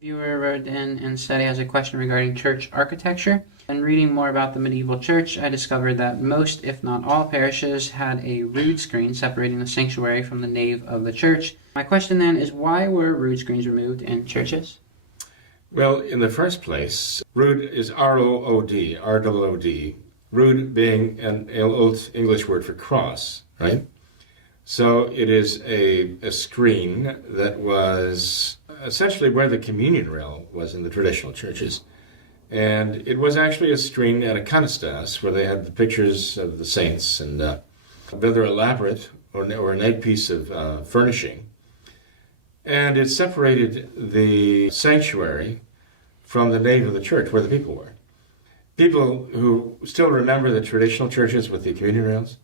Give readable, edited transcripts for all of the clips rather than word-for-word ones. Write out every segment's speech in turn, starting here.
Viewer wrote in and said he has a question regarding church architecture. In reading more about the medieval church, I discovered that most, if not all, parishes had a rood screen separating the sanctuary from the nave of the church. My question then is, why were rood screens removed in churches? Well, in the first place, rood is R-O-O-D, R-O-O-D, rood being an old English word for cross, right? So it is a screen that was essentially where the communion rail was in the traditional churches. And it was actually a screen at a iconostas where they had the pictures of the saints and a rather elaborate or ornate piece of furnishing. And it separated the sanctuary from the nave of the church where the people were. People who still remember the traditional churches with the communion rails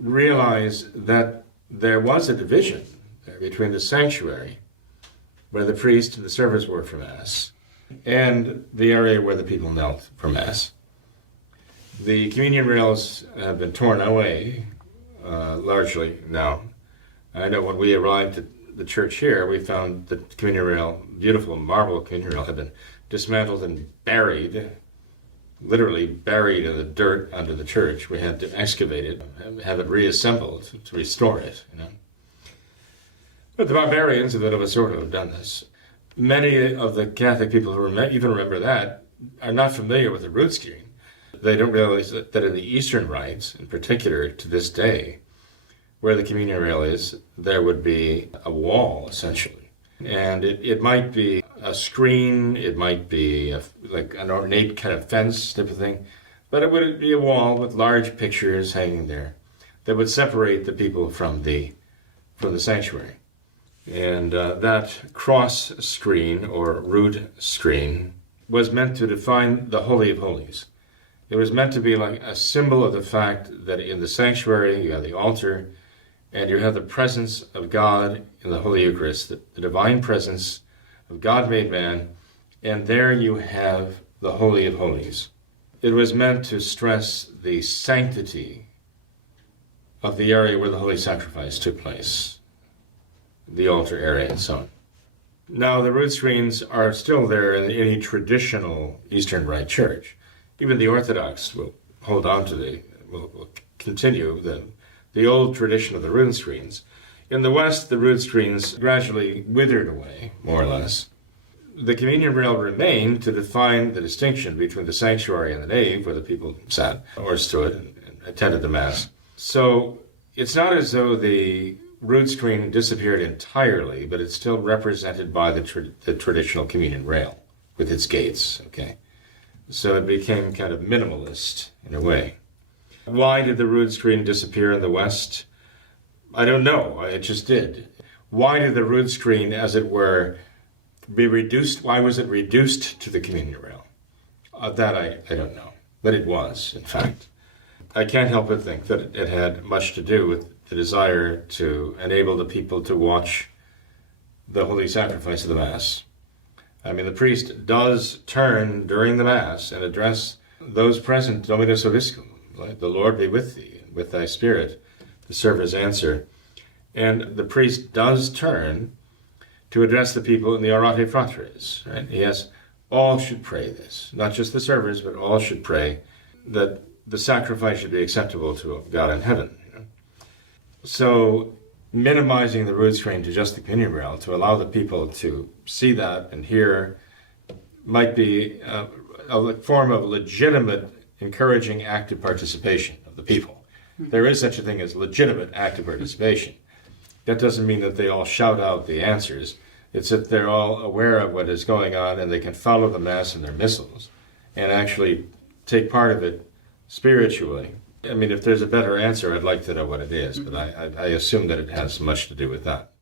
realize that there was a division there between the sanctuary where the priest and the servers were for Mass and the area where the people knelt for Mass. The communion rails have been torn away largely now. I know when we arrived at the church here, we found the communion rail, beautiful marble communion rail, had been dismantled and buried, literally buried in the dirt under the church. We had to excavate it and have it reassembled to restore it, you know. But the barbarians of the sort have done this. Many of the Catholic people who even remember that are not familiar with the rood screen. They don't realize that in the Eastern rites, in particular to this day, where the communion rail is, there would be a wall, essentially. And it might be a screen, it might be like an ornate kind of fence type of thing, but it would be a wall with large pictures hanging there that would separate the people from the sanctuary. And that cross screen, or rood screen, was meant to define the Holy of Holies. It was meant to be like a symbol of the fact that in the sanctuary you have the altar, and you have the presence of God in the Holy Eucharist, the divine presence of God made man, and there you have the Holy of Holies. It was meant to stress the sanctity of the area where the Holy Sacrifice took place, the altar area and so on. Now, the rood screens are still there in any traditional Eastern Rite Church. Even the Orthodox will hold on to will continue the old tradition of the rood screens. In the West, the rood screens gradually withered away, more or less. The communion rail remained to define the distinction between the sanctuary and the nave, where the people sat or stood and attended the Mass. So it's not as though the rood screen disappeared entirely, but it's still represented by the traditional communion rail with its gates, okay? So it became kind of minimalist in a way. Why did the rood screen disappear in the West? I don't know. It just did. Why did the rood screen, as it were, be reduced? Why was it reduced to the communion rail? That I don't know. But it was, in fact. I can't help but think that it had much to do with the desire to enable the people to watch the Holy Sacrifice of the Mass. I mean, the priest does turn during the Mass and address those present, Dominus Vobiscum, like, the Lord be with thee, and with thy spirit, the servers answer. And the priest does turn to address the people in the Orate Fratres, right? Yes, all should pray this, not just the servers, but all should pray that the sacrifice should be acceptable to God in heaven. You know? So minimizing the rood screen to just the communion rail to allow the people to see that and hear might be a form of legitimate, encouraging active participation of the people. There is such a thing as legitimate active participation. That doesn't mean that they all shout out the answers. It's that they're all aware of what is going on and they can follow the Mass in their missals and actually take part of it spiritually. I mean, if there's a better answer, I'd like to know what it is, but I assume that it has much to do with that.